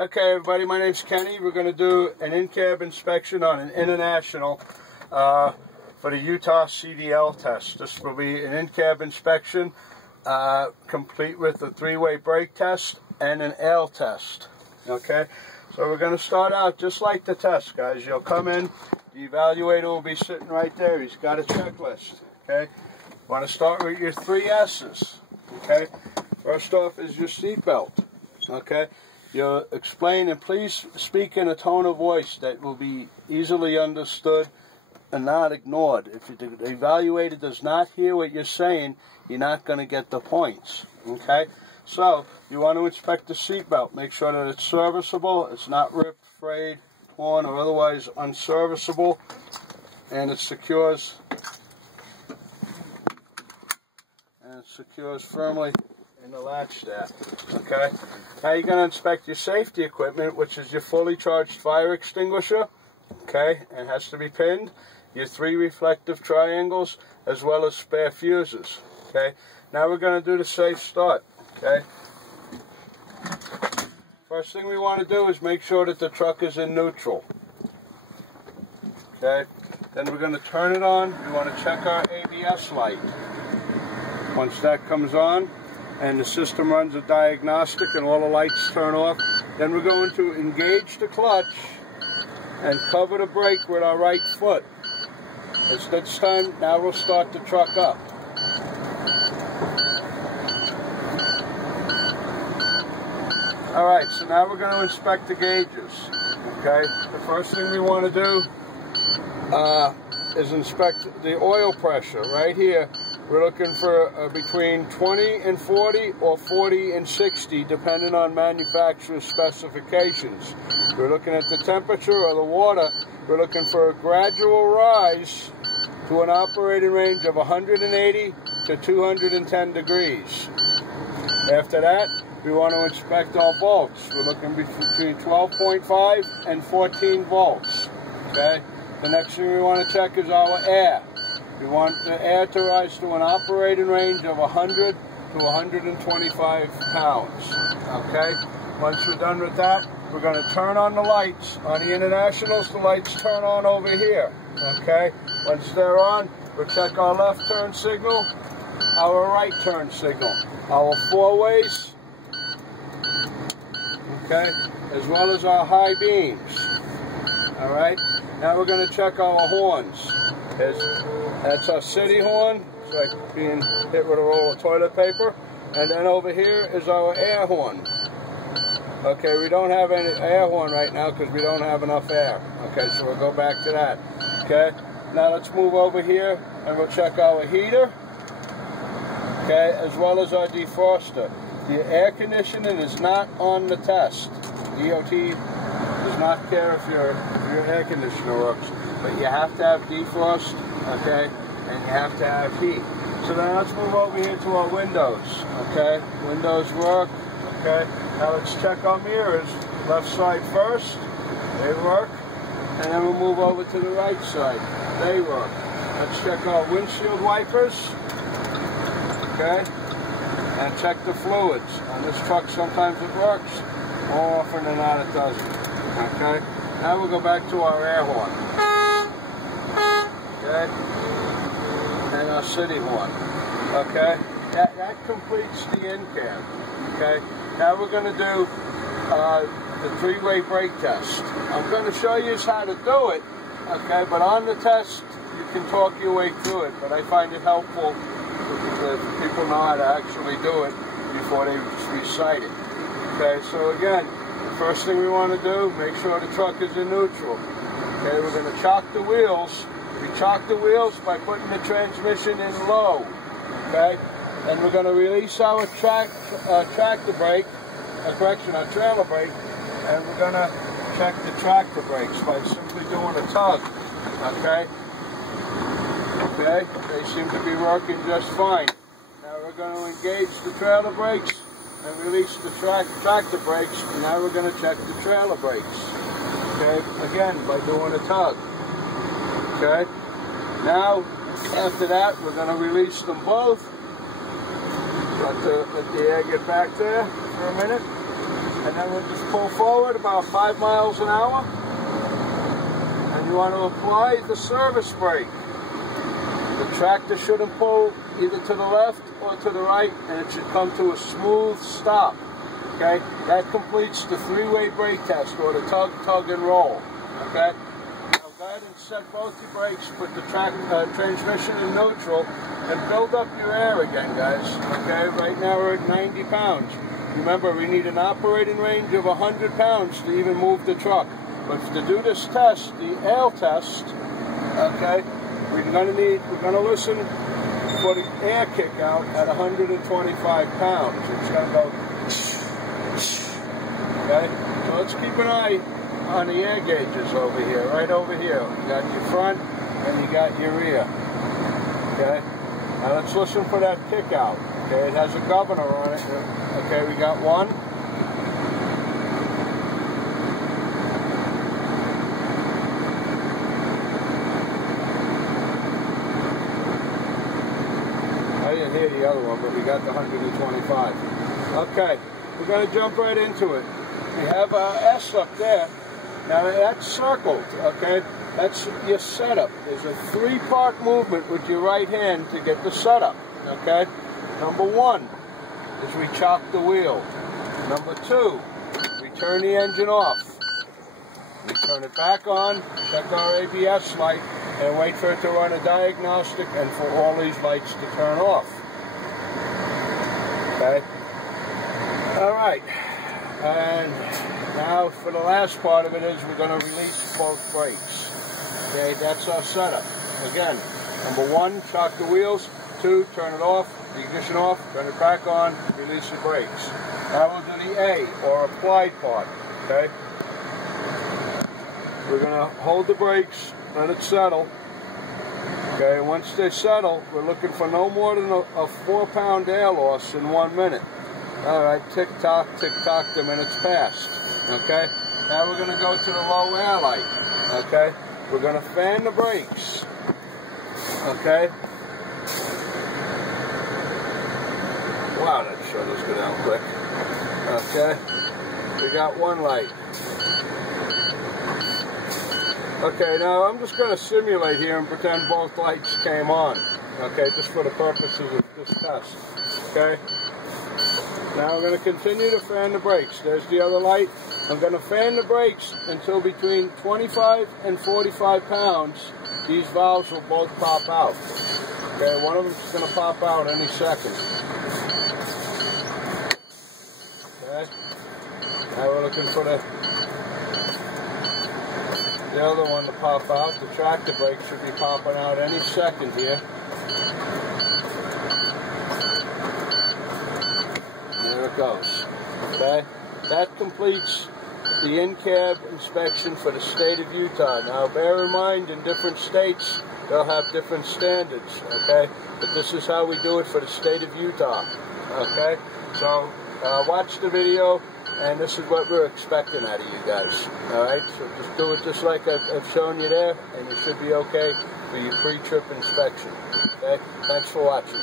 Okay, everybody, my name's Kenny. We're going to do an in-cab inspection on an International for the Utah CDL test. This will be an in-cab inspection complete with a three-way brake test and an air test. Okay, so we're going to start out just like the test, guys. You'll come in, the evaluator will be sitting right there. He's got a checklist. Okay, you want to start with your 3 S's. Okay, first off is your seatbelt. Okay, you'll explain, and please speak in a tone of voice that will be easily understood and not ignored. If the evaluator does not hear what you're saying, you're not going to get the points. Okay, so you want to inspect the seatbelt. Make sure that it's serviceable, it's not ripped, frayed, torn, or otherwise unserviceable, and it secures firmly in the latch there. Okay, now you're going to inspect your safety equipment, which is your fully charged fire extinguisher. Okay, and has to be pinned, your 3 reflective triangles, as well as spare fuses. Okay, now we're going to do the safe start. Okay, first thing we want to do is make sure that the truck is in neutral. Okay, then we're going to turn it on. We want to check our ABS light. Once that comes on and the system runs a diagnostic and all the lights turn off, then we're going to engage the clutch and cover the brake with our right foot. It's this time, now we'll start the truck up. Alright, so now we're going to inspect the gauges. Okay, the first thing we want to do is inspect the oil pressure right here. We're looking for between 20 and 40 or 40 and 60, depending on manufacturer's specifications. We're looking at the temperature of the water. We're looking for a gradual rise to an operating range of 180 to 210 degrees. After that, we want to inspect our volts. We're looking between 12.5 and 14 volts. Okay. The next thing we want to check is our air. We want the air to rise to an operating range of 100 to 125 pounds. Okay? Once we're done with that, we're going to turn on the lights. On the Internationals, the lights turn on over here. Okay? Once they're on, we'll check our left turn signal, our right turn signal, our 4-ways, okay, as well as our high beams. Alright? Now we're going to check our horns. That's our city horn. It's like being hit with a roll of toilet paper. And then over here is our air horn. Okay, we don't have any air horn right now because we don't have enough air. Okay, so we'll go back to that. Okay, now let's move over here and we'll check our heater. Okay, as well as our defroster. The air conditioning is not on the test. DOT does not care if your air conditioner works, but you have to have defrost, okay, and you have to have heat. So then let's move over here to our windows, okay. Windows work, okay. Now let's check our mirrors. Left side first, they work, and then we'll move over to the right side. They work. Let's check our windshield wipers, okay, and check the fluids. On this truck, sometimes it works, more often than not it doesn't. Okay, now we'll go back to our air horn. Okay, and our city horn. Okay, that completes the in-cab. Okay, now we're going to do the 3-way brake test. I'm going to show you how to do it. Okay, but on the test you can talk your way through it. But I find it helpful if people know how to actually do it before they recite it. Okay, so again, the first thing we want to do, make sure the truck is in neutral. Okay, we're going to chock the wheels. We chock the wheels by putting the transmission in low. Okay, and we're going to release our tractor brake, our trailer brake, and we're going to check the tractor brakes by simply doing a tug. Okay, okay, they seem to be working just fine. Now we're going to engage the trailer brakes and release the tractor brakes, and now we're going to check the trailer brakes. Okay, again, by doing a tug. Okay, now after that we're going to release them both. Let the air get back there for a minute. and then we'll just pull forward about 5 miles an hour. And you want to apply the service brake. The tractor shouldn't pull either to the left or to the right, and it should come to a smooth stop. Okay, that completes the 3-way brake test, or the tug, tug, and roll. Okay, now go ahead and set both your brakes, put the transmission in neutral, and build up your air again, guys. Okay, right now we're at 90 pounds. Remember, we need an operating range of 100 pounds to even move the truck. But to do this test, the air test, okay, we're gonna listen for the air kick out at 125 pounds. It's gonna go. Okay, so let's keep an eye on the air gauges over here, right over here. You got your front and you got your rear. Okay, now let's listen for that kick out. Okay, it has a governor on it. Okay, we got one. I didn't hear the other one, but we got the 125. Okay, we're going to jump right into it. We have our S up there. Now that's circled, okay? That's your setup. There's a 3-part movement with your right hand to get the setup, okay? Number 1 is we chock the wheel. Number 2, we turn the engine off. We turn it back on, check our ABS light, and wait for it to run a diagnostic and for all these lights to turn off. Okay? Alright. And now for the last part of it is we're going to release both brakes. Okay, that's our setup. Again, number 1, chock the wheels. 2, turn it off, the ignition off, turn it back on, release the brakes. Now we'll do the A, or applied part. Okay? We're going to hold the brakes, let it settle. Okay, once they settle, we're looking for no more than a 4-pound air loss in 1 minute. Alright, tick-tock, the minute's passed. Okay, now we're going to go to the low air light. Okay, we're going to fan the brakes. Okay. Wow, that sure does go down quick. Okay, we got one light. Okay, now I'm just going to simulate here and pretend both lights came on. Okay, just for the purposes of this test. Okay. Now I'm going to continue to fan the brakes. There's the other light. I'm going to fan the brakes until between 25 and 45 pounds. These valves will both pop out. Okay, one of them is going to pop out any second. Okay. Now we're looking for the other one to pop out. The tractor brake should be popping out any second here. There it goes. Okay, that completes the in-cab inspection for the state of Utah. Now bear in mind, in different states they'll have different standards, okay? But this is how we do it for the state of Utah, okay? So watch the video, and this is what we're expecting out of you guys, alright? So just do it just like I've shown you there, and you should be okay for your pre-trip inspection, okay? Thanks for watching.